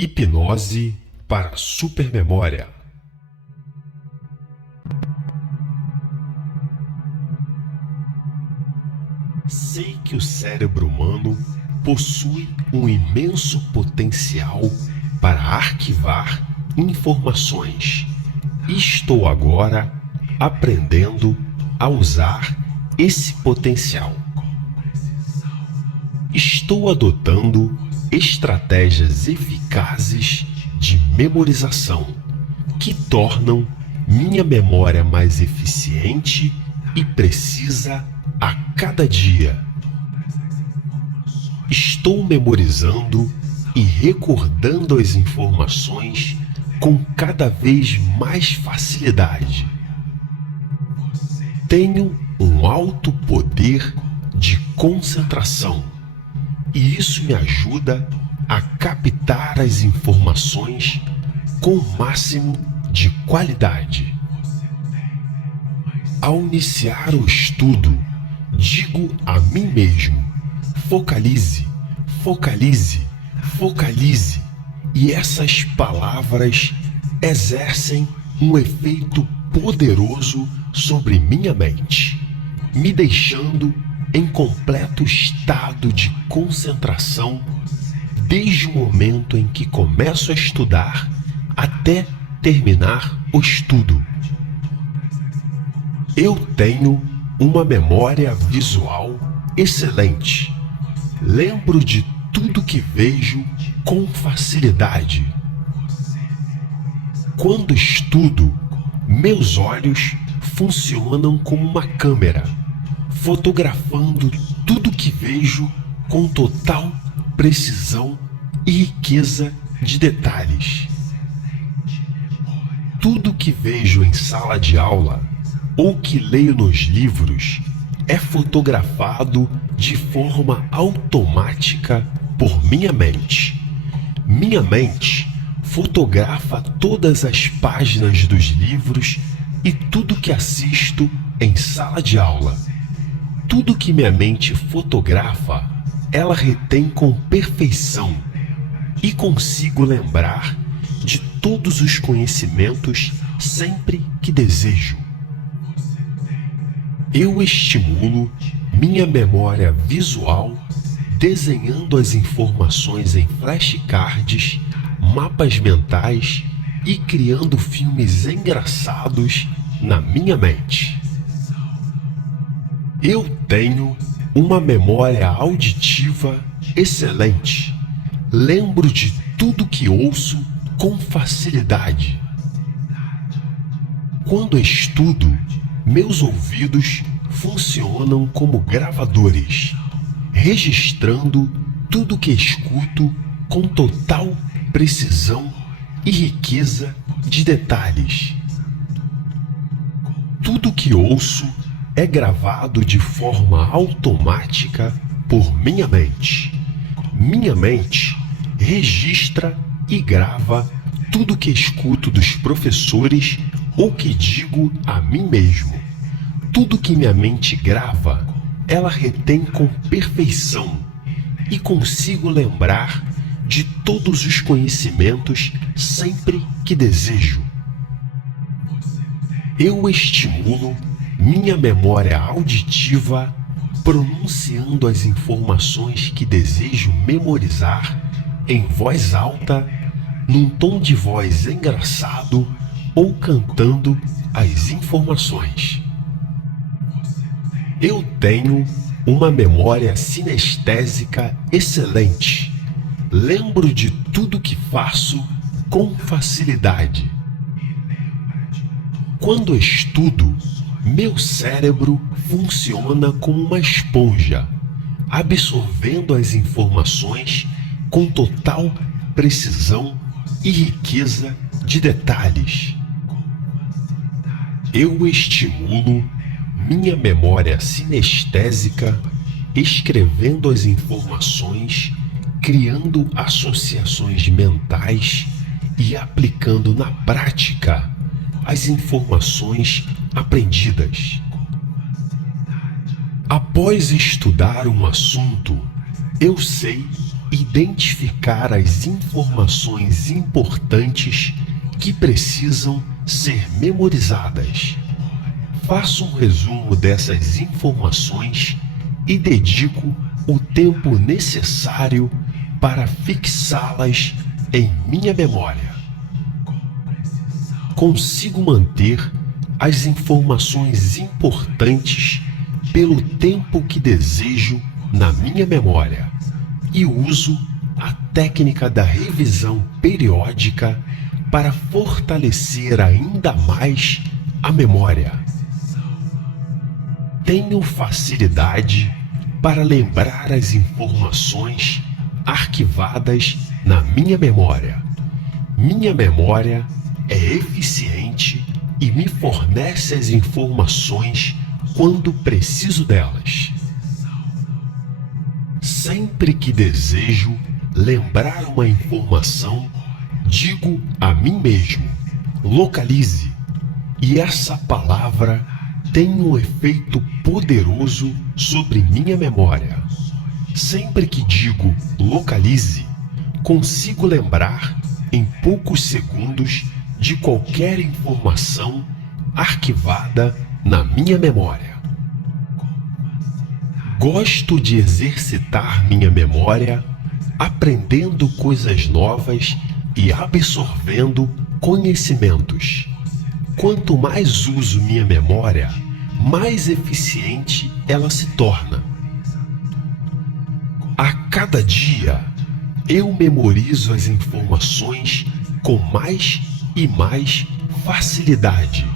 Hipnose para supermemória. Sei que o cérebro humano possui um imenso potencial para arquivar informações e estou agora aprendendo a usar esse potencial. Estou adotando estratégias eficazes de memorização que tornam minha memória mais eficiente e precisa a cada dia. Estou memorizando e recordando as informações com cada vez mais facilidade. Tenho um alto poder de concentração e isso me ajuda a captar as informações com o máximo de qualidade. Ao iniciar o estudo, digo a mim mesmo: focalize, focalize, focalize, e essas palavras exercem um efeito poderoso sobre minha mente, me deixando em completo estado de concentração desde o momento em que começo a estudar até terminar o estudo. Eu tenho uma memória visual excelente. Lembro de tudo que vejo com facilidade. Quando estudo, meus olhos funcionam como uma câmera, fotografando tudo que vejo com total precisão e riqueza de detalhes. Tudo que vejo em sala de aula ou que leio nos livros é fotografado de forma automática por minha mente. Minha mente fotografa todas as páginas dos livros e tudo que assisto em sala de aula. Tudo que minha mente fotografa, ela retém com perfeição e consigo lembrar de todos os conhecimentos sempre que desejo. Eu estimulo minha memória visual desenhando as informações em flashcards, mapas mentais e criando filmes engraçados na minha mente. Eu tenho uma memória auditiva excelente. Lembro de tudo que ouço com facilidade. Quando estudo, meus ouvidos funcionam como gravadores, registrando tudo que escuto com total precisão e riqueza de detalhes. Tudo que ouço é gravado de forma automática por minha mente. Minha mente registra e grava tudo que escuto dos professores ou que digo a mim mesmo. Tudo que minha mente grava, ela retém com perfeição e consigo lembrar de todos os conhecimentos sempre que desejo. Eu estimulo minha memória auditiva pronunciando as informações que desejo memorizar em voz alta, num tom de voz engraçado ou cantando as informações. Eu tenho uma memória sinestésica excelente. Lembro de tudo que faço com facilidade. Quando estudo, meu cérebro funciona como uma esponja, absorvendo as informações com total precisão e riqueza de detalhes. Eu estimulo minha memória sinestésica escrevendo as informações, criando associações mentais e aplicando na prática as informações aprendidas. Após estudar um assunto, eu sei identificar as informações importantes que precisam ser memorizadas. Faço um resumo dessas informações e dedico o tempo necessário para fixá-las em minha memória. Consigo manter as informações importantes pelo tempo que desejo na minha memória e uso a técnica da revisão periódica para fortalecer ainda mais a memória. Tenho facilidade para lembrar as informações arquivadas na minha memória. Minha memória é eficiente e me fornece as informações quando preciso delas. Sempre que desejo lembrar uma informação, digo a mim mesmo: localize. E essa palavra tem um efeito poderoso sobre minha memória. Sempre que digo localize, consigo lembrar em poucos segundos de qualquer informação arquivada na minha memória. Gosto de exercitar minha memória, aprendendo coisas novas e absorvendo conhecimentos. Quanto mais uso minha memória, mais eficiente ela se torna. A cada dia, eu memorizo as informações com mais e mais facilidade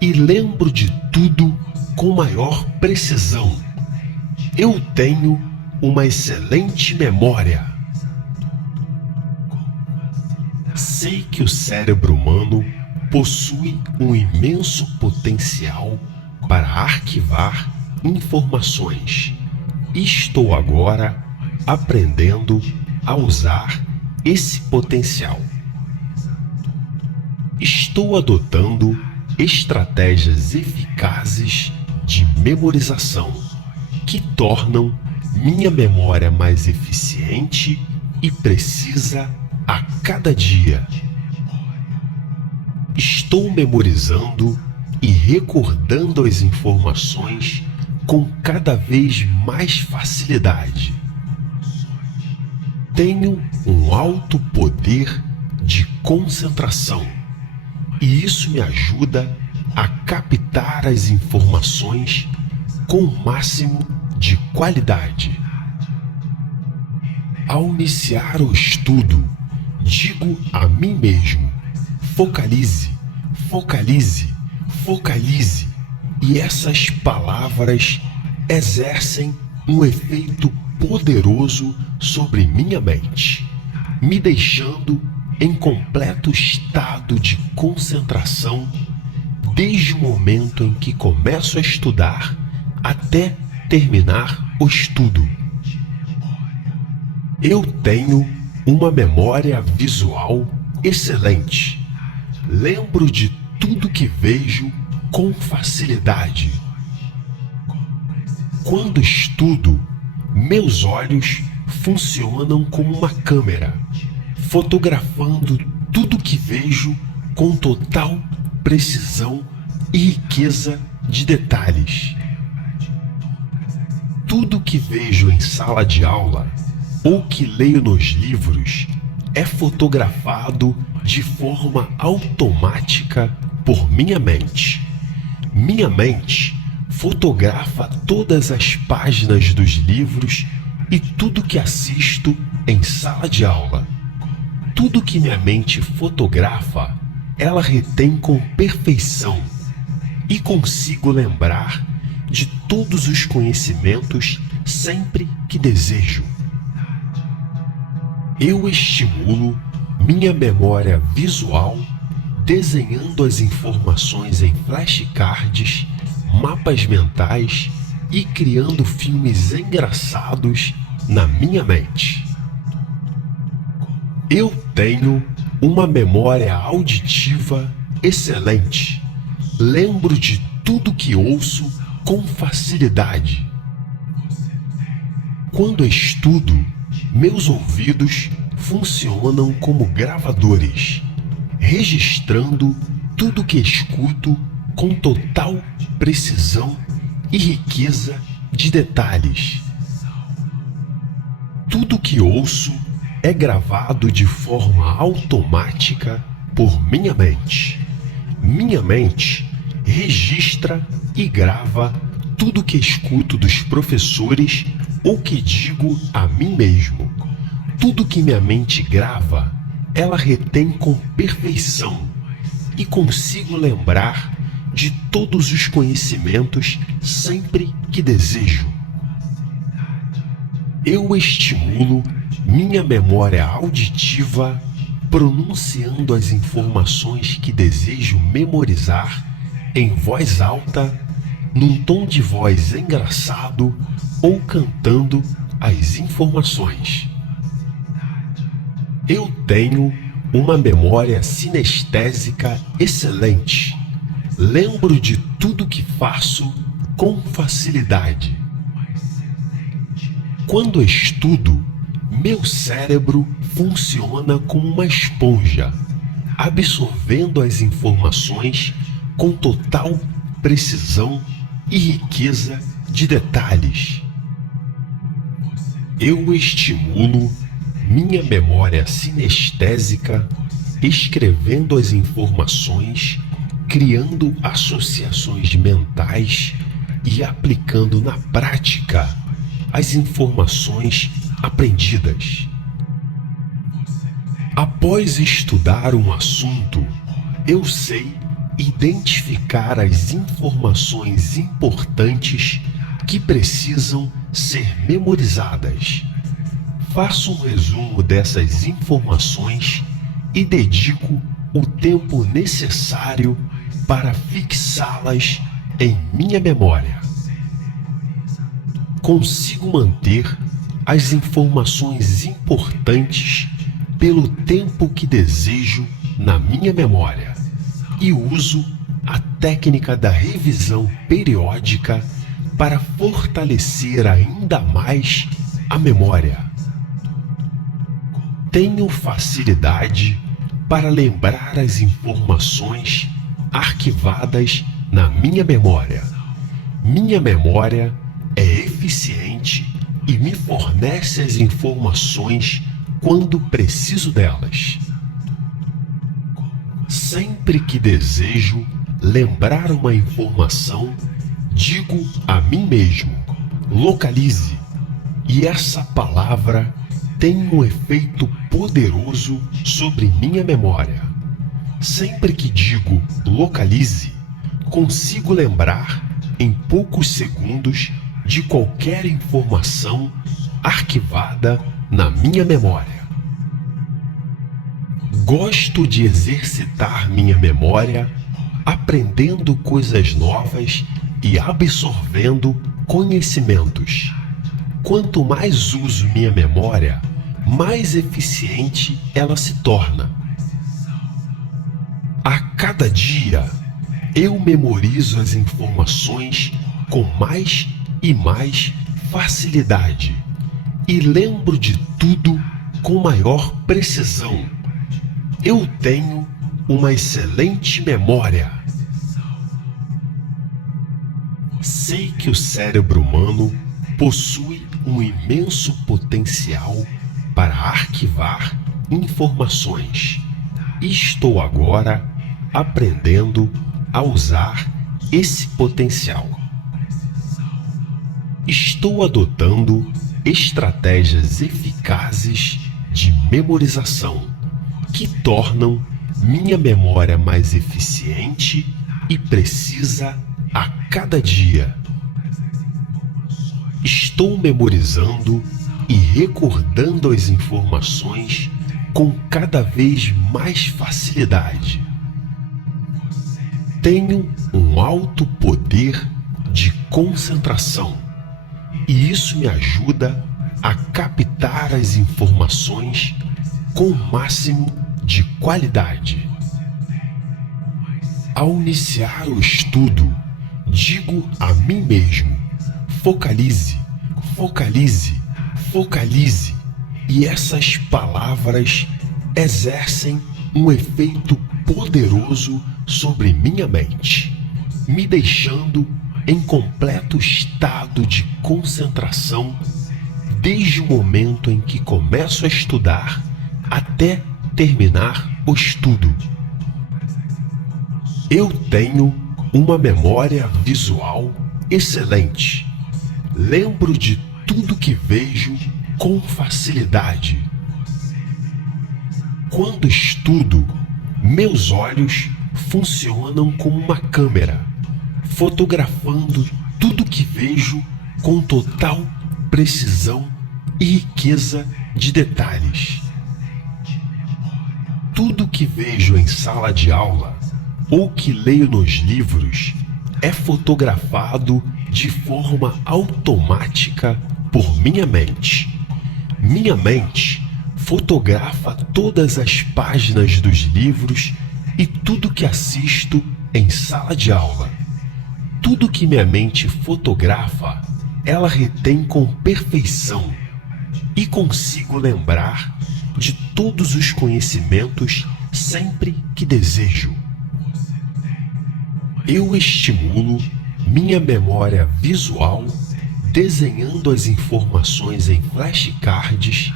e lembro de tudo com maior precisão. Eu tenho uma excelente memória. Sei que o cérebro humano possui um imenso potencial para arquivar informações. Estou agora aprendendo a usar esse potencial. Estou adotando estratégias eficazes de memorização que tornam minha memória mais eficiente e precisa a cada dia. Estou memorizando e recordando as informações com cada vez mais facilidade. Tenho um alto poder de concentração e isso me ajuda a captar as informações com o máximo de qualidade. Ao iniciar o estudo, digo a mim mesmo: focalize, focalize, focalize. E essas palavras exercem um efeito poderoso sobre minha mente, me deixando em completo estado de concentração desde o momento em que começo a estudar até terminar o estudo. Eu tenho uma memória visual excelente. Lembro de tudo que vejo com facilidade. Quando estudo, meus olhos funcionam como uma câmera, fotografando tudo que vejo com total precisão e riqueza de detalhes. Tudo que vejo em sala de aula ou que leio nos livros é fotografado de forma automática por minha mente. Minha mente fotografa todas as páginas dos livros e tudo que assisto em sala de aula. Tudo que minha mente fotografa, ela retém com perfeição e consigo lembrar de todos os conhecimentos sempre que desejo. Eu estimulo minha memória visual desenhando as informações em flashcards, mapas mentais e criando filmes engraçados na minha mente. Eu tenho uma memória auditiva excelente. Lembro de tudo que ouço com facilidade. Quando estudo, Meus ouvidos funcionam como gravadores, registrando tudo que escuto com total precisão e riqueza de detalhes. Tudo que ouço é gravado de forma automática por minha mente. Minha mente registra e grava tudo que escuto dos professores ou que digo a mim mesmo. Tudo que minha mente grava, ela retém com perfeição e consigo lembrar de todos os conhecimentos sempre que desejo. Eu estimulo minha memória auditiva pronunciando as informações que desejo memorizar em voz alta, num tom de voz engraçado ou cantando as informações. Eu tenho uma memória sinestésica excelente. Lembro de tudo que faço com facilidade. Quando estudo, meu cérebro funciona como uma esponja, absorvendo as informações com total precisão e riqueza de detalhes. Eu estimulo minha memória sinestésica escrevendo as informações, criando associações mentais e aplicando na prática as informações aprendidas. Após estudar um assunto, eu sei identificar as informações importantes que precisam ser memorizadas. Faço um resumo dessas informações e dedico o tempo necessário para fixá-las em minha memória. Consigo manter as informações importantes pelo tempo que desejo na minha memória e uso a técnica da revisão periódica para fortalecer ainda mais a memória. Tenho facilidade para lembrar as informações arquivadas na minha memória. Minha memória é eficiente e me fornece as informações quando preciso delas. Sempre que desejo lembrar uma informação, digo a mim mesmo: localize. E essa palavra tem um efeito poderoso sobre minha memória. Sempre que digo localize, consigo lembrar em poucos segundos de qualquer informação arquivada na minha memória. Gosto de exercitar minha memória, aprendendo coisas novas e absorvendo conhecimentos. Quanto mais uso minha memória, mais eficiente ela se torna. A cada dia, eu memorizo as informações com mais e mais facilidade e lembro de tudo com maior precisão. Eu tenho uma excelente memória. Sei que o cérebro humano possui um imenso potencial para arquivar informações e estou agora aprendendo a usar esse potencial. Estou adotando estratégias eficazes de memorização que tornam minha memória mais eficiente e precisa a cada dia. Estou memorizando e recordando as informações com cada vez mais facilidade. Tenho um alto poder de concentração e isso me ajuda a captar as informações com o máximo de qualidade. Ao iniciar o estudo, digo a mim mesmo: focalize, focalize, focalize. E essas palavras exercem um efeito poderoso sobre minha mente, me deixando em completo estado de concentração desde o momento em que começo a estudar até terminar o estudo. Eu tenho uma memória visual excelente. Lembro de tudo que vejo com facilidade. Quando estudo, meus olhos funcionam como uma câmera, fotografando tudo que vejo com total precisão e riqueza de detalhes. Tudo que vejo em sala de aula ou que leio nos livros é fotografado de forma automática por minha mente. Minha mente fotografa todas as páginas dos livros e tudo que assisto em sala de aula. Tudo que minha mente fotografa, ela retém com perfeição e consigo lembrar de todos os conhecimentos sempre que desejo. Eu estimulo minha memória visual desenhando as informações em flashcards,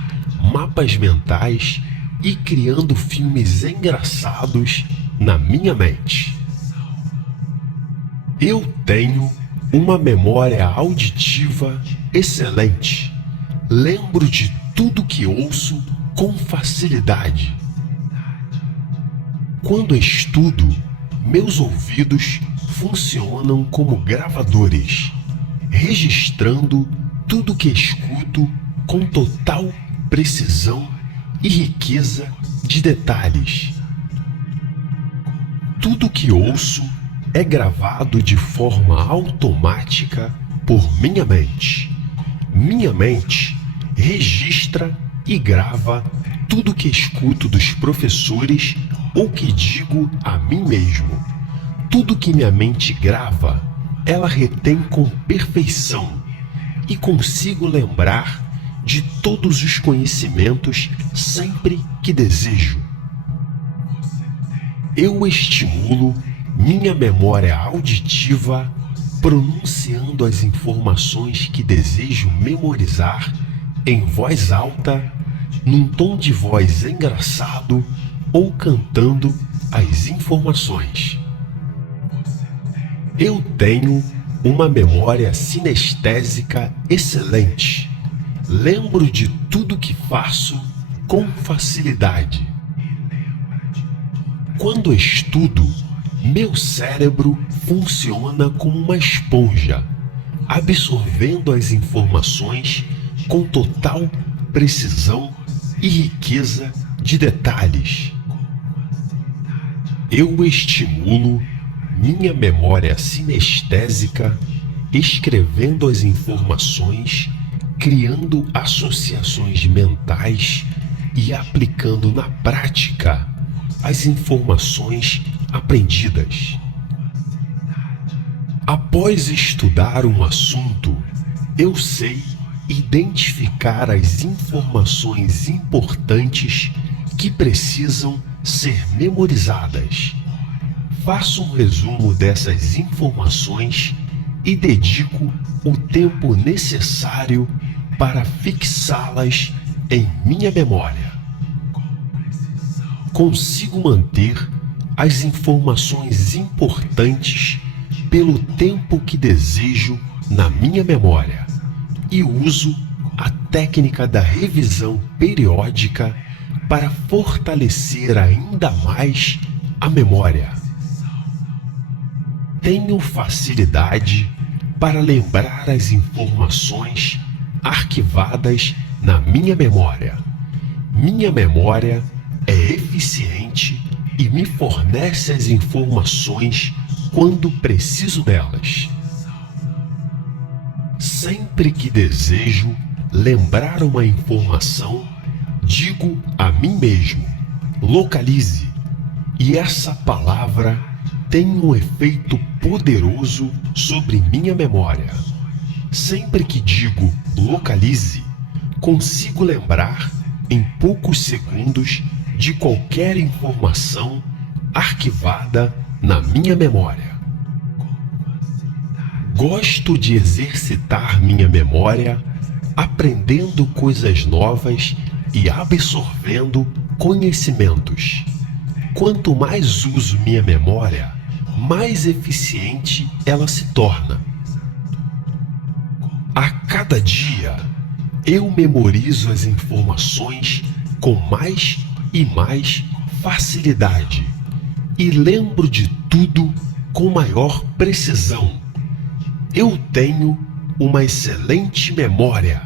mapas mentais e criando filmes engraçados na minha mente. Eu tenho uma memória auditiva excelente. Lembro de tudo que ouço com facilidade. Quando estudo, meus ouvidos funcionam como gravadores, registrando tudo que escuto com total precisão e riqueza de detalhes. Tudo que ouço é gravado de forma automática por minha mente. Minha mente registra e grava tudo que escuto dos professores ou que digo a mim mesmo. Tudo que minha mente grava, ela retém com perfeição e consigo lembrar de todos os conhecimentos sempre que desejo. Eu estimulo minha memória auditiva pronunciando as informações que desejo memorizar em voz alta, num tom de voz engraçado ou cantando as informações. Eu tenho uma memória sinestésica excelente. Lembro de tudo que faço com facilidade. Quando estudo, meu cérebro funciona como uma esponja, absorvendo as informações com total precisão e riqueza de detalhes. Eu estimulo minha memória sinestésica escrevendo as informações, criando associações mentais e aplicando na prática as informações aprendidas. Após estudar um assunto, eu sei identificar as informações importantes que precisam ser memorizadas. Faço um resumo dessas informações e dedico o tempo necessário para fixá-las em minha memória. Consigo manter as informações importantes pelo tempo que desejo na minha memória e uso a técnica da revisão periódica para fortalecer ainda mais a memória. Tenho facilidade para lembrar as informações arquivadas na minha memória. Minha memória é eficiente e me fornece as informações quando preciso delas. Sempre que desejo lembrar uma informação, digo a mim mesmo: localize. E essa palavra tem um efeito poderoso sobre minha memória. Sempre que digo localize, consigo lembrar em poucos segundos de qualquer informação arquivada na minha memória. Gosto de exercitar minha memória, aprendendo coisas novas e absorvendo conhecimentos. Quanto mais uso minha memória, mais eficiente ela se torna. A cada dia, eu memorizo as informações com mais e mais facilidade e lembro de tudo com maior precisão. Eu tenho uma excelente memória.